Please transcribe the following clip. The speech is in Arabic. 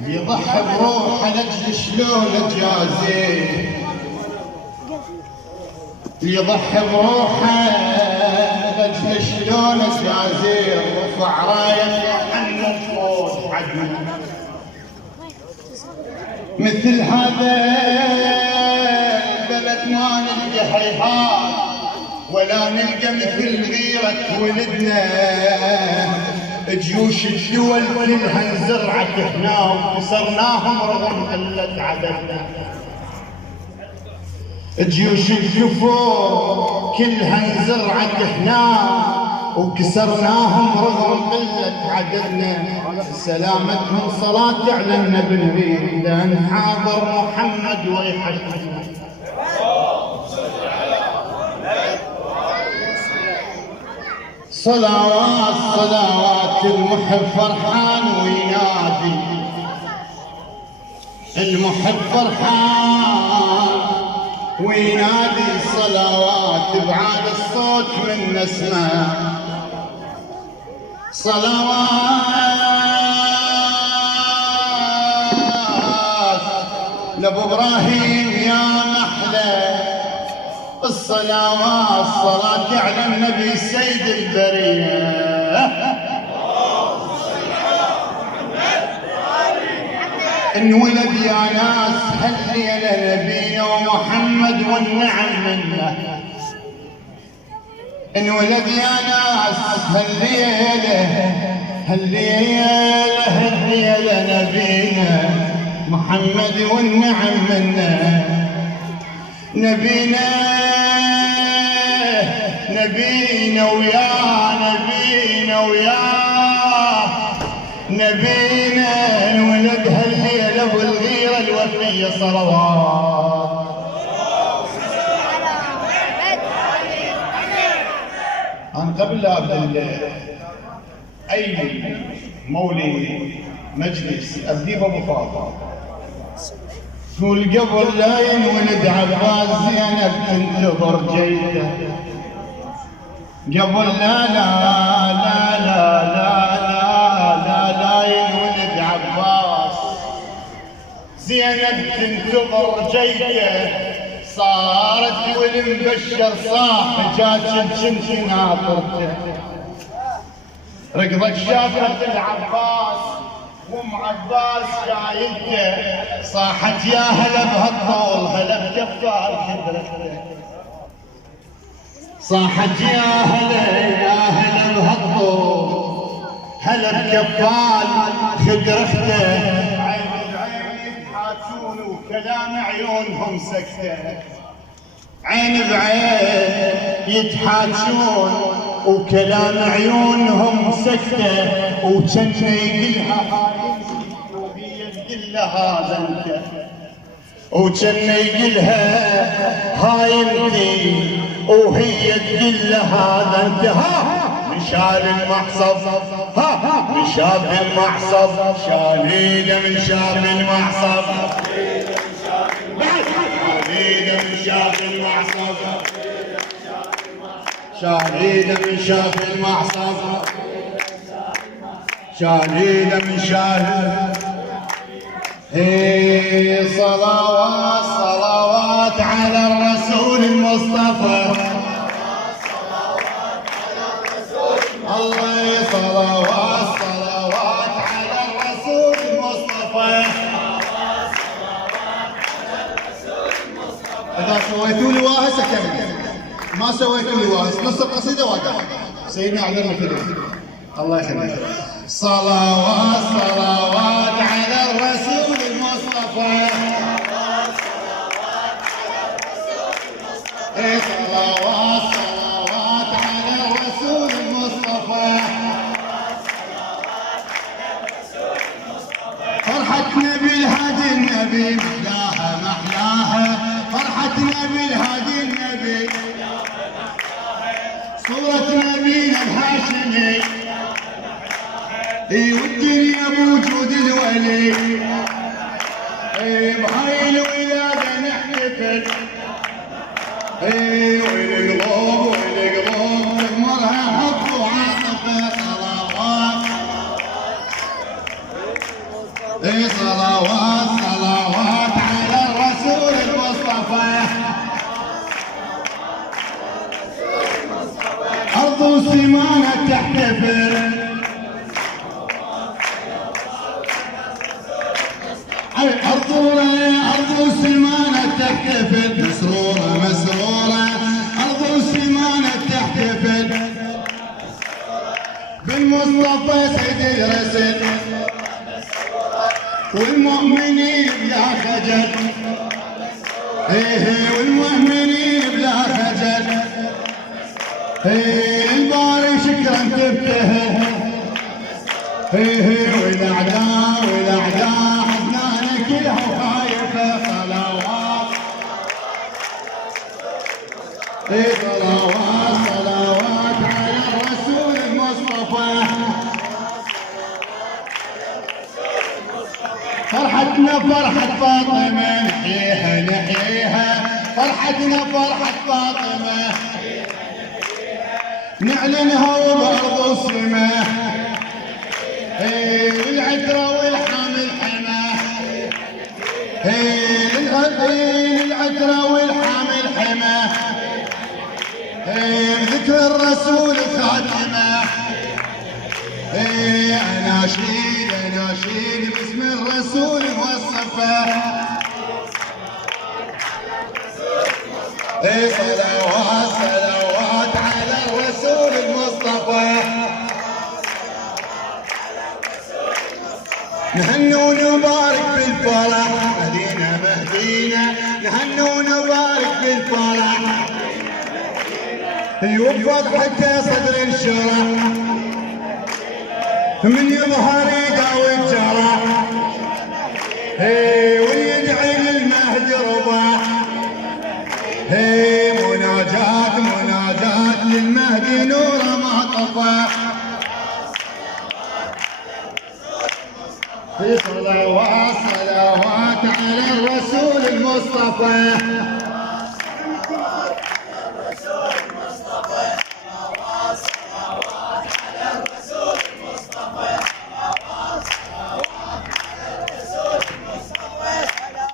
يضحي بروحه لاجل شلون اجازيه، يضحي بروحه لاجل شلون اجازيه، رفع رايه محمد فوق عدو. مثل هذا البلد ما نلقى هيهات، ولا نلقى مثل غيرك ولدنا. جيوش الدول كلها انزرعت هنا وكسرناهم رغم قلة عددنا. جيوش الكفور كلها انزرعت هنا وكسرناهم رغم قلة عددنا. سلامتهم صلاة تعلن بالبيت لأن حاضر محمد ويحشدنا. صلوات صلوات المحب فرحان وينادي، المحب فرحان وينادي صلوات بعاد الصوت من نسمع. صلوات لابو ابراهيم يا محلى الصلوات، صلاة على النبي سيد البرية. انولد يا ناس هالليلة نبينا ومحمد والنعم منه. انولد يا ناس هالليلة نبينا محمد والنعم منه. نبينا ويا نبينا انولد هالليلة ابو الغيرة الوفية. صلوات أنا قبل لا أبدأ أي مولي مجلس أبدي بأبو فاطمة. تقول قبل لا ينولد عباس زينب تنتظر جيده، قبل لا ينولد عباس زينب تنتظر جيده. صارت والمبشر صاح جات كنت ناطرته. ركضت شافت العباس وام عباس جايته، صاحت يا هلا بهالطول هلا بكفال حضرته. صاحت يا هلا بهالطول هلا بكفال خدرته. عين بعين يضحكون وكلام عيونهم سكته، عين بعين يضحكون وكلام عيونهم سكته. وكان يقلها وهي تقله هذا انت، وكان يقلها هاي انتي وهي تقله هذا انت. مشال المحصب من شاب المحصب شاليله من شاب المحصب، شاليله من شاب المحصب، شاليله من شاب المحصب، شاليله من شاب. صلوات صلوات على الرسول المصطفى. الله صلوات صلوات على الرسول المصطفى. إذا سويتوا لي واحد سكمل، ما سويتوا لي واحد نص القصيدة واقع. سيدنا علمنا كذا الله يخليك. صلوات صلوات على الرسول المصطفى. صلوات صلوات على الرسول المصطفى. فرحتنا بالهادي النبي محلاها، فرحتنا بالهادي النبي. صورة نبينا الهاشمي والدنيا بوجود الولي. بهاي الولادة نحتفل والقلوب تمرها حب وعاطفة. صلوات صلوات صلوات على الرسول المصطفى. أرض وسمانة تحتفل، أرض وسمانة تحتفل، مسرورة مسرورة أرض وسمانة تحتفل بالمصطفى سيد الرسل، والمؤمنين بلا خجل، والمؤمنين بلا خجل، الباري شكرا تبتهل، والاعداء حزنانه كلها وخايفه. صلوات صلوات صلوات على الرسول المصطفى. فرحتنا فرحة فاطمة نحييها نحييها، فرحتنا فرحة فاطمة نعلنها وبأرض السماء، للعترة والحامل حماه، للعترة والحامل حماه، ذكر الرسول خاتمه، أناشيد باسم الرسول موصفه. صلوات صلوات على الرسول المصطفى. نهني ونبارك بالفرح مهدينا مهدينا، نهني ونبارك بالفرح يوفق حتى صدر الشرح، من يظهر يداوي الجرح، ويدعي للمهدي رباح، مناجات للمهدي نوره ما طفى. صلوات صلوات على الرسول المصطفى.